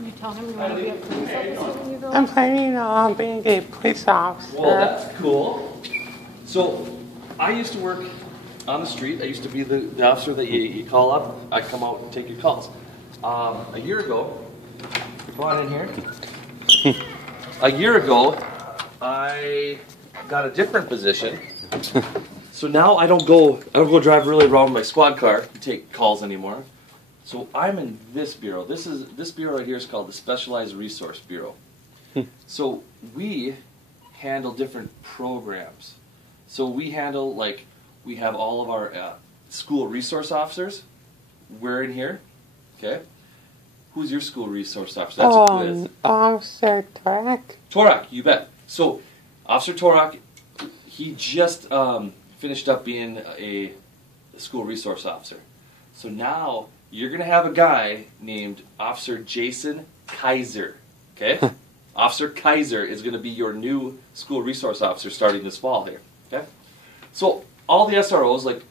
You tell him you want to be a police officer when you grow I'm up? planning on being a police officer. Well, that's cool. So, I used to work on the street. I used to be the officer that you call up. I come out and take your calls. A year ago, go on in here. A year ago, I got a different position. So now I don't go drive really around with my squad car to take calls anymore. So I'm in this bureau. This bureau right here is called the Specialized Resource Bureau. So we handle different programs. So we handle, like, we have all of our school resource officers. We're in here. Okay. Who's your school resource officer? That's a quiz. Officer Torak. Torak, you bet. So Officer Torak, he just finished up being a school resource officer. So now you're going to have a guy named Officer Jason Kaiser, okay? Officer Kaiser is going to be your new school resource officer starting this fall here, okay? So all the SROs, like,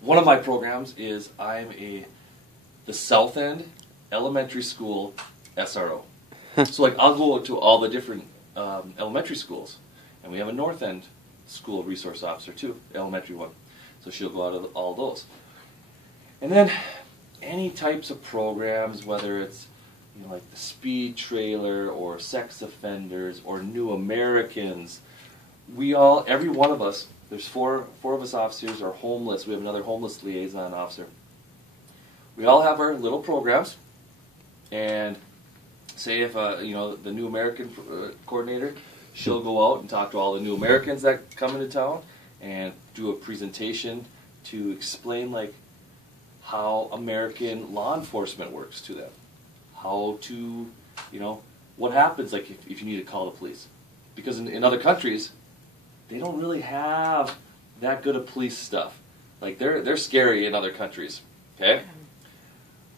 one of my programs is I'm the South End Elementary School SRO. So, like, I'll go to all the different elementary schools, and we have a North End school resource officer too, elementary one. So she'll go out of all those. And then any types of programs, whether it's, you know, like the speed trailer or sex offenders or new Americans, every one of us, there's four of us officers are homeless. We have another homeless liaison officer. We all have our little programs, and say if you know, the new American coordinator, she'll go out and talk to all the new Americans that come into town and do a presentation to explain, like, how American law enforcement works to them. How to, you know, what happens, like, if you need to call the police. Because in other countries, they don't really have that good of police stuff. Like, they're scary in other countries, okay?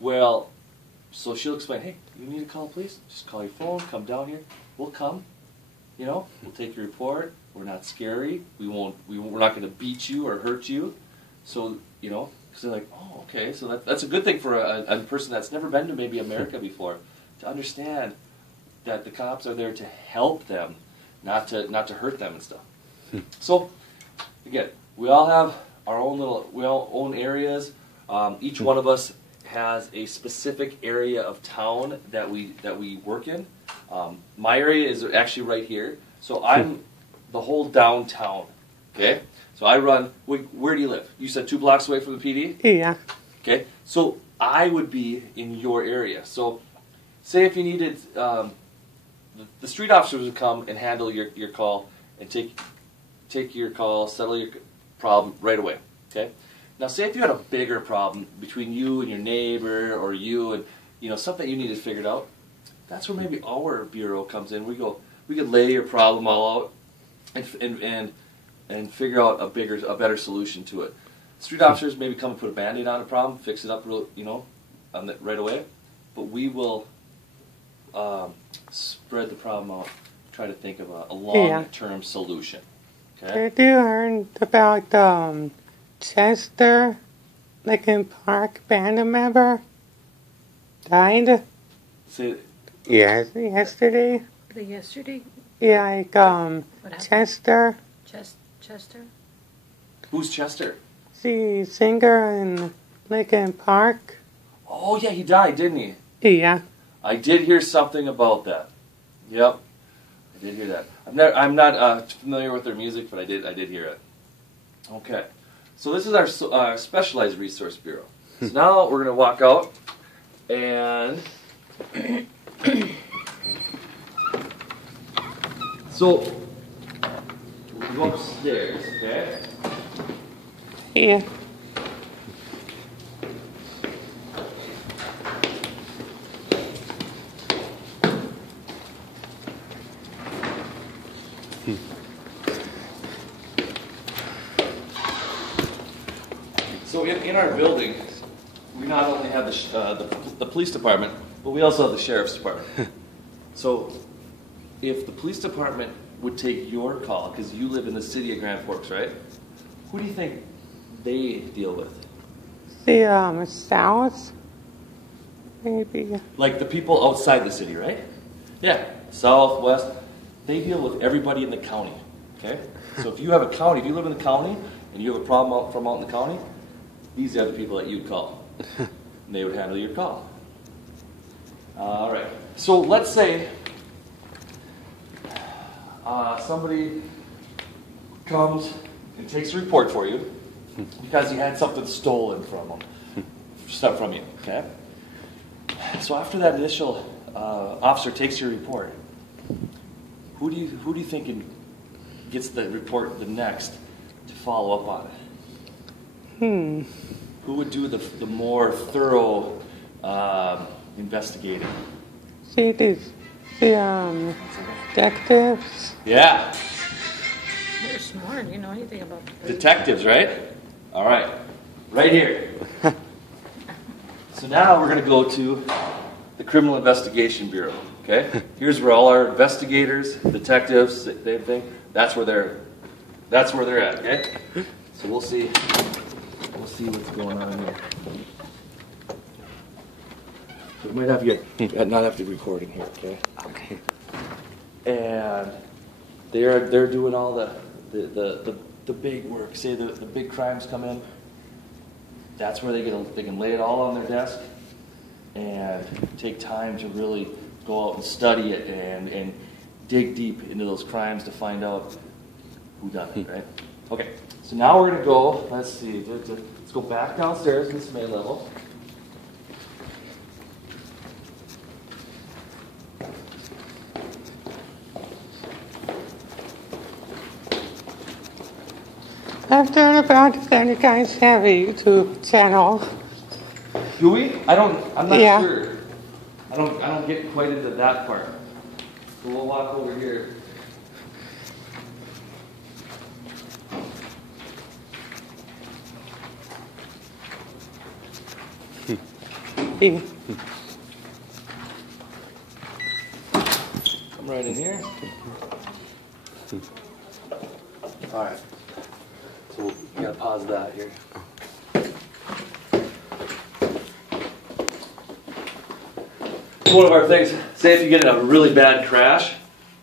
Well, so she'll explain, hey, you need to call the police? Just call your phone, come down here. We'll come, you know, we'll take your report. We're not scary. We're not going to beat you or hurt you. So, you know, because they're like, oh, okay, so that's a good thing for a person that's never been to maybe America before, to understand that the cops are there to help them, not to hurt them and stuff. So, again, we all have our own own areas. Each one of us has a specific area of town that we work in. My area is actually right here, so I'm the whole downtown. Okay, so I run. Where do you live? You said 2 blocks away from the PD. Yeah. Okay, so I would be in your area. So, say if you needed, the street officers would come and handle your call and take your call, settle your problem right away. Okay. Now, say if you had a bigger problem between you and your neighbor, or you and, you know, something you needed figured out, that's where maybe our bureau comes in. We could lay your problem all out and figure out a better solution to it. Street officers maybe come and put a Band-Aid on a problem, fix it up real, you know, right away. But we will spread the problem out, try to think of a long-term solution. Okay. Did you learn about Chester, Lincoln Park band member, died? Yes, yesterday. Yesterday? Yeah, like, Chester. Chester? Who's Chester? The singer in Lincoln Park. Oh, yeah, he died, didn't he? Yeah. I did hear something about that. Yep, I did hear that. I'm not familiar with their music, but I did hear it. Okay, so this is our Specialized Resource Bureau. So now we're going to walk out and so we go upstairs, okay? Yeah. So in our building, we not only have the police department, but we also have the sheriff's department. So if the police department would take your call, because you live in the city of Grand Forks, right? Who do you think they deal with? The South. maybe. Like the people outside the city, right? Yeah, south, west, they deal with everybody in the county, okay? So if you have a county, if you live in the county and you have a problem out in the county, these are the people that you'd call. And they would handle your call. All right, so let's say somebody comes and takes a report for you because you had something stolen from you, okay? So after that initial officer takes your report, who do you think gets the report the next to follow up on it? Who would do the more thorough investigating? See these, the detectives. Yeah, You're smart. You know anything about detectives, right? All right, right here. So now we're going to go to the Criminal Investigation Bureau. Okay, here's where all our investigators, detectives, that's where they're at. Okay, so we'll see what's going on here. So we might have to not have to record in here. Okay. Okay. And they're doing all the big work. Say the big crimes come in. That's where they can lay it all on their desk and take time to really go out and study it and dig deep into those crimes to find out who done it, right? Okay, so now we're going to go, let's see, let's go back downstairs in this main level. I've heard about that you guys have a YouTube channel. Do we? I'm not Yeah. sure. I don't get quite into that part. So we'll walk over here. Yeah. Come right in here. All right. So we gotta pause that here. One of our things, say if you get in a really bad crash,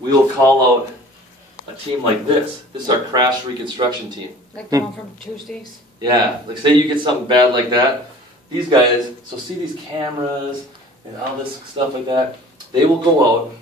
we will call out a team like this. This is our crash reconstruction team. like the one from Tuesdays? Yeah, like say you get something bad like that, these guys, so see these cameras and all this stuff like that, they will go out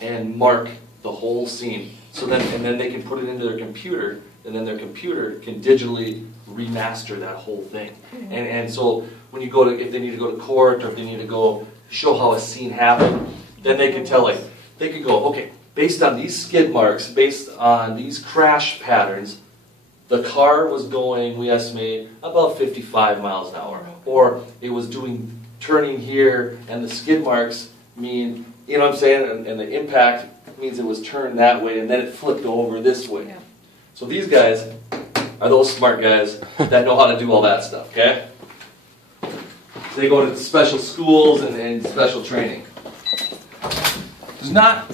and mark the whole scene. So then they can put it into their computer, and then their computer can digitally remaster that whole thing. And so when you go to, if they need to go to court or if they need to go show how a scene happened, then they can tell, like, they can go, okay, based on these skid marks, based on these crash patterns, the car was going, we estimate, about 55 miles an hour. Or it was turning here, and the skid marks mean, you know what I'm saying, and the impact means it was turned that way, and then it flipped over this way. Yeah. So these guys are those smart guys that know how to do all that stuff, okay? They go to special schools and special training. There's not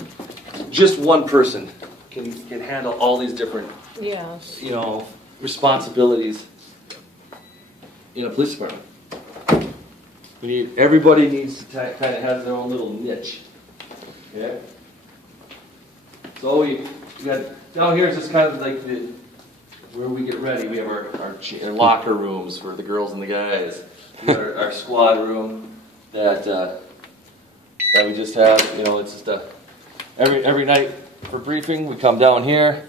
just one person can handle all these different, Yes. responsibilities in a police department. Everybody needs to kind of have their own little niche. Okay? So we got, down here is just kind of like where we get ready. We have our locker rooms for the girls and the guys. We got our squad room that we just have. It's just every night for briefing. We come down here.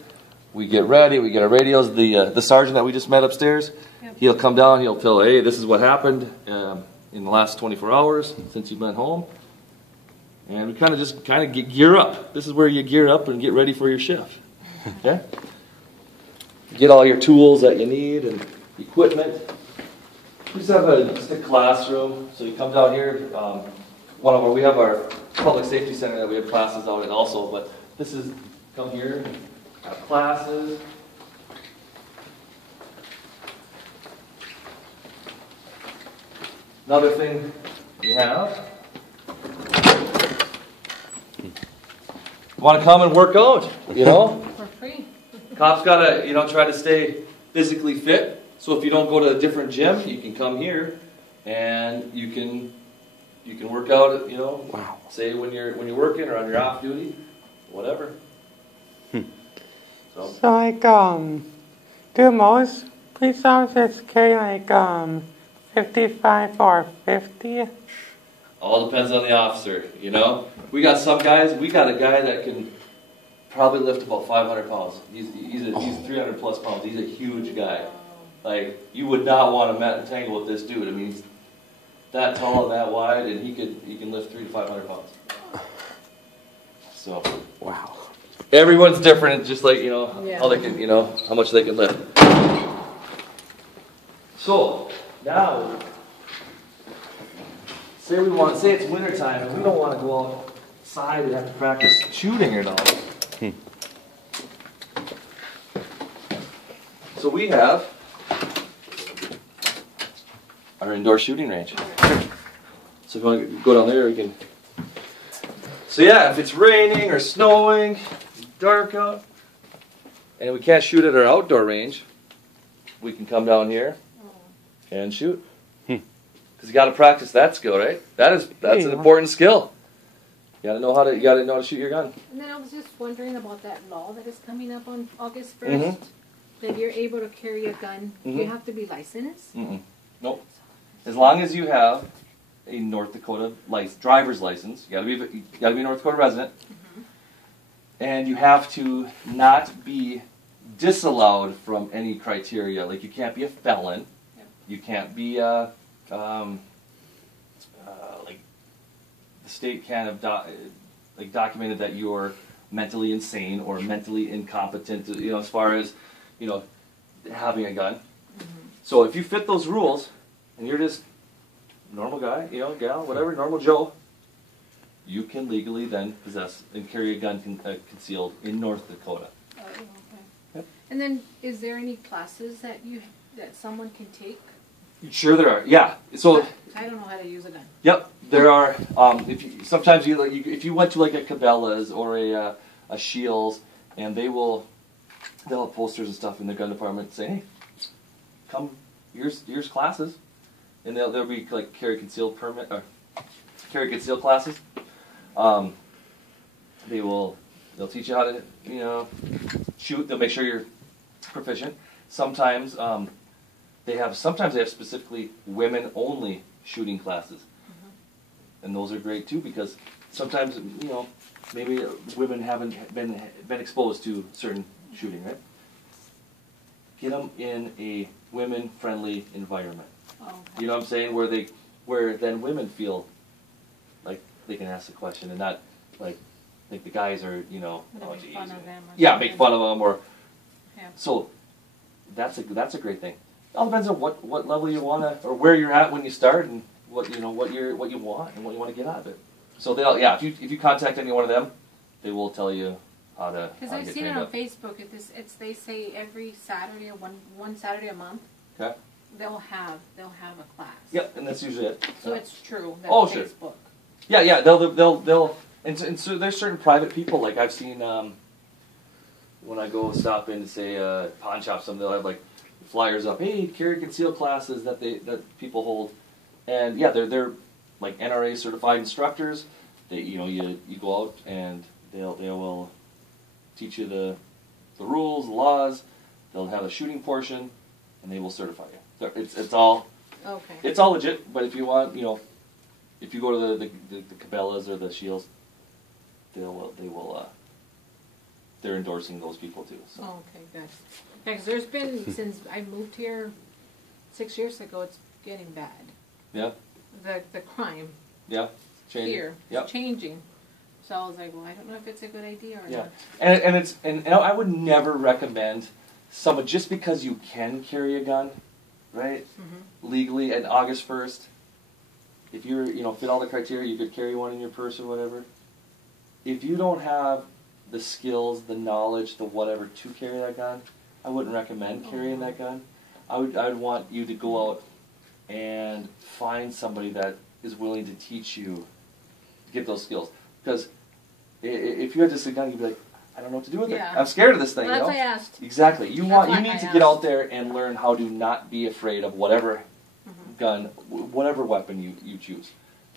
We get ready. We get our radios. The sergeant that we just met upstairs, Yep. He'll come down. He'll tell, hey, this is what happened in the last 24 hours since you've been home. And we kind of gear up. This is where you gear up and get ready for your shift. Okay? Get all your tools that you need and equipment. We just have a classroom. So you come down here. We have our public safety center that we have classes out in also. But this is, come here, have classes. Another thing we have. Want to come and work out, For free. Cops gotta, try to stay physically fit. So if you don't go to a different gym, you can come here and you can You can work out, you know, Wow. say when you're working or on your off duty, whatever. So So like, do most police officers carry like, 55 or 50? all depends on the officer, you know. We got some guys. We got a guy that can probably lift about 500 pounds. He's 300 plus pounds. He's a huge guy. Like, you would not want to tangle with this dude. I mean, he's that tall and that wide, and he can lift 300 to 500 pounds. So Wow. everyone's different. It's just like, you know, Yeah. how they can, you know, how much they can lift. So now, say it's wintertime and we don't want to go outside and have to practice shooting or not. So we have our indoor shooting range. So if you want to go down there, we can. So yeah, if it's raining or snowing, dark out, and we can't shoot at our outdoor range, we can come down here and shoot. Because you got to practice that skill, right? That's an important skill. You got to know how to shoot your gun. And then I was just wondering about that law that is coming up on August 1st. Mhm. That you're able to carry a gun. Mhm. You have to be licensed. Nope. As long as you have a North Dakota driver's license, you gotta be a North Dakota resident, and you have to not be disallowed from any criteria. Like, you can't be a felon. Yep. You can't be like the state can't have documented that you're mentally insane or mentally incompetent. You know, as far as, you know, having a gun. So if you fit those rules, and you're just a normal guy, you know, gal, whatever, normal Joe, you can legally then possess and carry a gun concealed in North Dakota. Oh, okay. Yep. And then, is there any classes that someone can take? Sure, there are. Yeah. So I don't know how to use a gun. yep, there are. Sometimes if you went to like a Cabela's or a Shields, and they'll have posters and stuff in the gun department saying, hey, come, here's classes. And there'll be like carry concealed classes. They'll teach you how to, you know, shoot. They'll make sure you're proficient. Sometimes they have specifically women only shooting classes, and those are great too, because sometimes, you know, maybe women haven't been exposed to certain shooting, right? Get them in a women-friendly environment. Oh, okay. You know what I'm saying? Where then women feel like they can ask the question and not like the guys are, you know, Gonna make fun of them or yeah, something. make fun of them or. Yeah. So that's a great thing. It all depends on what level you wanna or where you're at when you start and what you want and what you want to get out of it. So if you contact any one of them, they will tell you how to. Because how to I've get seen it trained on up. Facebook. They say every Saturday or one Saturday a month. Okay. They'll have a class. Yep, and that's usually it. So it's true. That's Oh, sure. Facebook. Yeah, they'll and so there's certain private people, like I've seen when I go stop in to say pawn shop, they'll have like flyers up, hey, carry concealed classes that people hold, and yeah, they're like NRA certified instructors. You go out and they will teach you the rules, the laws. They'll have a shooting portion, and they will certify you. It's all Okay. it's all legit. But if you want, you know, if you go to the Cabela's or the Shields, they're endorsing those people too. So. Oh, okay, good. Yeah, because there's been since I moved here 6 years ago, it's getting bad. Yeah, The crime yeah, here Yep. is changing. So I was like, well, I don't know if it's a good idea or Yeah, not. and I would never recommend someone just because you can carry a gun, right, legally at August 1st. If you're, you know, fit all the criteria, you could carry one in your purse or whatever. If you don't have the skills, the knowledge, the whatever to carry that gun, I wouldn't recommend carrying that gun. I would want you to go out and find somebody that is willing to teach you to get those skills. Because if you had just a gun, you'd be like, I don't know what to do with Yeah. it. I'm scared of this thing. Well, that's you know? why I asked. Exactly. You That's why need I to asked. get out there and learn how to not be afraid of whatever gun, whatever weapon you choose.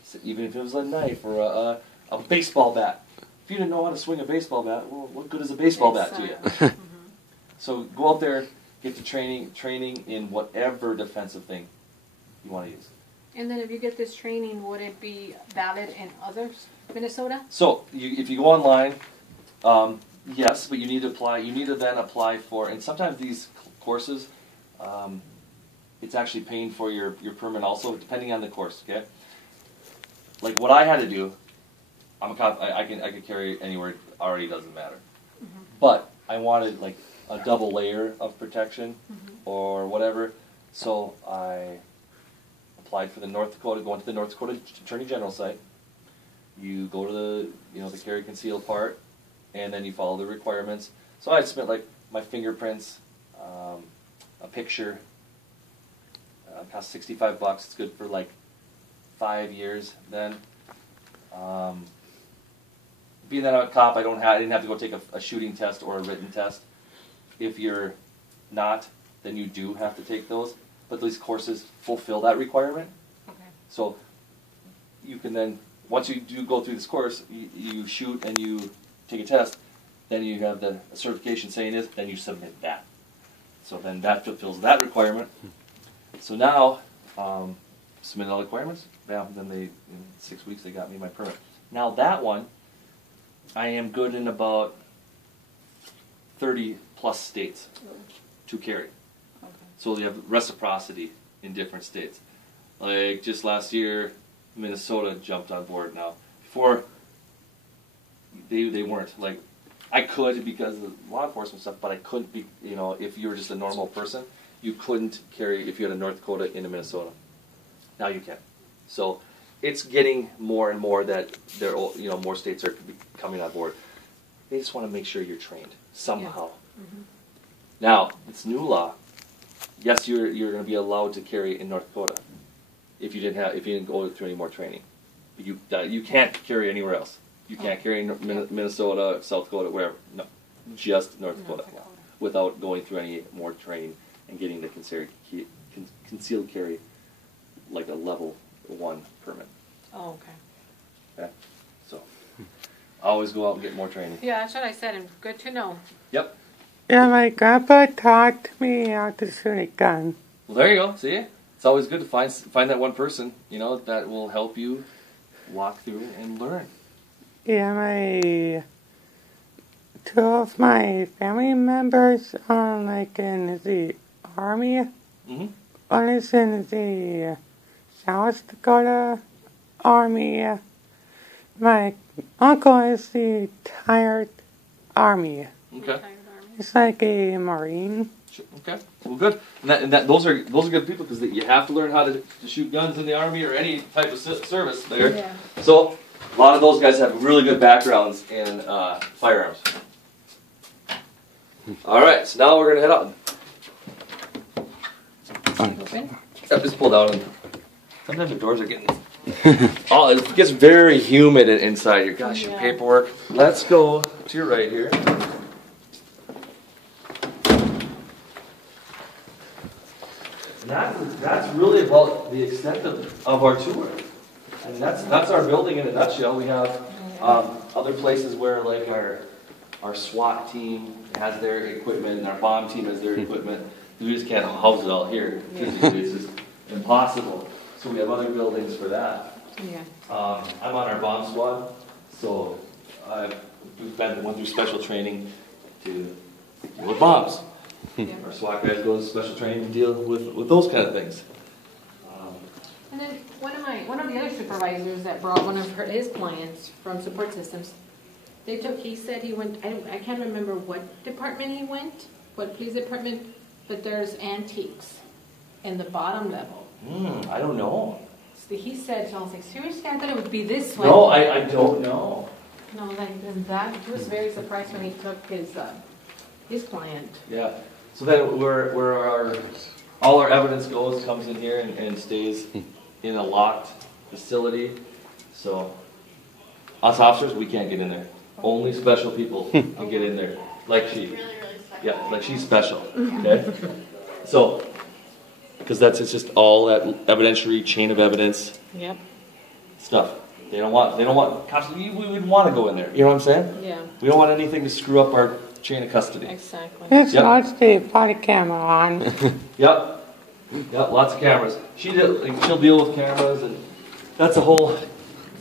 So even if it was a knife or a baseball bat. If you didn't know how to swing a baseball bat, well, what good is a baseball bat to you? Mhm. So go out there, get the training in whatever defensive thing you want to use. And then if you get this training, would it be valid in others, Minnesota? So if you go online, yes, but you need to apply. You need to then apply for, and sometimes these courses, it's actually paying for your permit also, depending on the course. Okay. Like what I had to do, I'm a cop. I can carry anywhere. It already doesn't matter. But I wanted like a double layer of protection or whatever, so I applied for the North Dakota. Going to the North Dakota Attorney General site. You go to the carry conceal part, and then you follow the requirements. So I submit like my fingerprints, a picture. Costs $65. It's good for like 5 years. Then, being that I'm a cop, I didn't have to go take a shooting test or a written test. If you're not, then you do have to take those. But these courses fulfill that requirement. Okay. So you can then, once you do go through this course, you shoot and you take a test, then you have the certification saying this, then you submit that. So then that fulfills that requirement. So now, submitted all the requirements, then in 6 weeks they got me my permit. Now that one, I am good in about 30 plus states to carry. Okay. So you have reciprocity in different states. Like just last year, Minnesota jumped on board now. Before, they weren't. Like, I could because of law enforcement stuff, but I couldn't be, if you were just a normal person, you couldn't carry if you had a North Dakota into Minnesota. Now you can. So it's getting more and more that more states are coming on board. They just want to make sure you're trained somehow. Yeah. Mm-hmm. Now, it's new law. Yes, you're going to be allowed to carry in North Dakota if you didn't go through any more training. But you can't carry anywhere else. You can't carry in Minnesota, South Dakota, wherever. No, just North Dakota without going through any more training and getting the concealed carry, like a level 1 permit. Oh, okay. Okay, so always go out and get more training. Yeah, that's what I said, and good to know. Yep. Yeah, my grandpa taught me how to shoot a gun. Well, there you go. See, it's always good to find that one person that will help you walk through and learn. Yeah, two of my family members are like in the army. Mm-hmm. One is in the South Dakota Army. My uncle is the retired Army. Okay. He's like a Marine. Okay. Well, good. And those are good people because you have to learn how to shoot guns in the Army or any type of service there. Yeah. So a lot of those guys have really good backgrounds in firearms. All right. So now we're gonna head out. Open? Yep, just pull down. Sometimes the doors are getting. Oh, it gets very humid inside here. Gosh, your paperwork. Let's go to your right here. That's really about the extent of our tour. And that's our building in a nutshell. We have other places where like our SWAT team has their equipment and our bomb team has their equipment. We just can't house it all here. Physically, it's just impossible. So we have other buildings for that. Yeah. I'm on our bomb squad, so we've went through special training to deal with bombs. Yeah. Our SWAT guys go to special training to deal with those kind of things. And then one of the other supervisors that brought one of his clients from support systems, he said he went, I can't remember what department he went, what police department, but there's antiques in the bottom level. I don't know. So he said, so I was like, seriously, I thought it would be this one. No, I don't know. And I was like, and that, he was very surprised when he took his client. Yeah. So then where all our evidence comes in here and stays in a locked facility. So us officers, we can't get in there. Only special people can get in there. Like she. Really, really special. Yeah, like she's special. Okay? So, because it's just all that evidentiary chain of evidence. Yep. stuff. They don't want, constantly, we wouldn't want to go in there. You know what I'm saying? Yeah, We don't want anything to screw up our chain of custody. exactly. It's Yep. lots the body camera on. Yep. Yep, lots of cameras. She'll deal with cameras, and that's a whole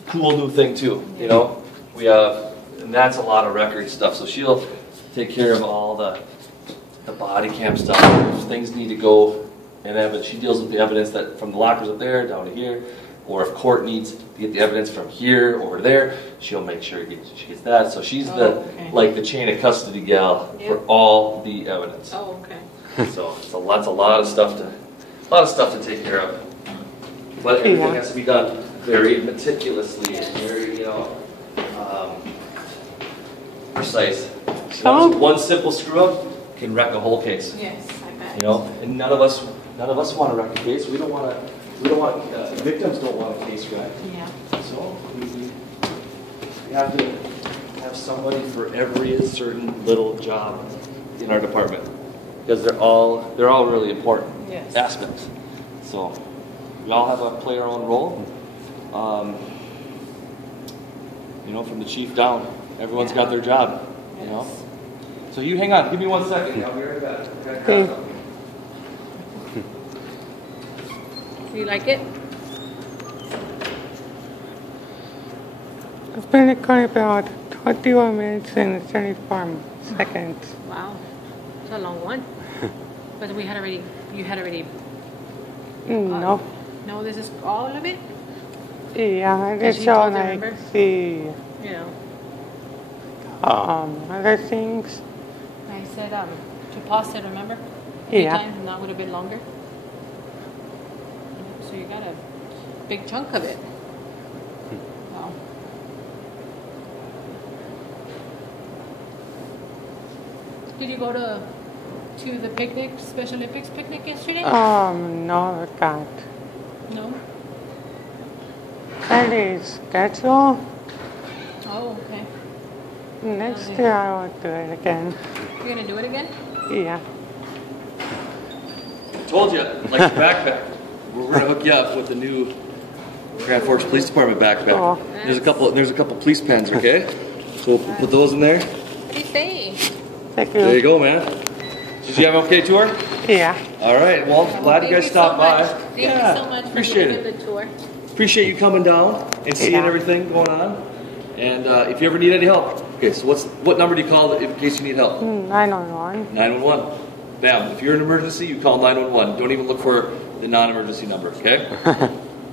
cool new thing too, you know? We have, and that's a lot of record stuff, so she'll take care of all the body cam stuff. If things need to go, and she deals with the evidence that from the lockers up there down to here, or if court needs to get the evidence from here over there, she'll make sure she gets that. So she's the chain of custody gal for all the evidence. Oh, okay. So it's a lot of stuff to take care of. But everything has to be done very meticulously and very, precise. One simple screw up can wreck a whole case. Yes, I bet. You know, and none of us want to wreck a case. We don't want victims don't want a case wrecked. Yeah. So we have to have somebody for every certain little job in our department because they're all really important aspects. So we all have to play our own role. From the chief down, everyone's got their job. You know. So you hang on, give me 1 second. I'll be right back. Okay. Do you like it? It's been recording about 21 minutes and 34 seconds. Wow, it's a long one. But you had already. No. No, this is all of it. Yeah, I Did just she saw told you, like remember? the Yeah. other things. I said to pause it. Remember? Yeah. Time, and that would have been longer. So you got a big chunk of it. Wow. Did you go to the picnic, Special Olympics picnic yesterday? No, I can't. No. Early schedule. Oh, okay. Next year I will do it again. You're gonna do it again? Yeah. I told you, like the backpack. We're gonna hook you up with the new Grand Forks Police Department backpack. Cool. There's a couple police pens, okay? So we'll put those in there. What do you say? Thank There you you. go, man. Did you have an okay tour? Yeah. All right. Well, glad you guys stopped by. Thank you so much for appreciate giving it. the tour. Appreciate you coming down and seeing everything going on. And if you ever need any help, okay. So what number do you call in case you need help? 911. 911. Bam. If you're in an emergency, you call 911. Don't even look for the non-emergency number. Okay.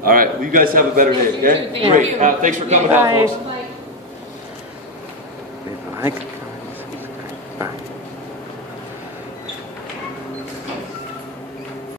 All right. Well, you guys have a better day. Okay. Thank Great. you. Thanks for coming Bye. down, folks. Bye. Bye.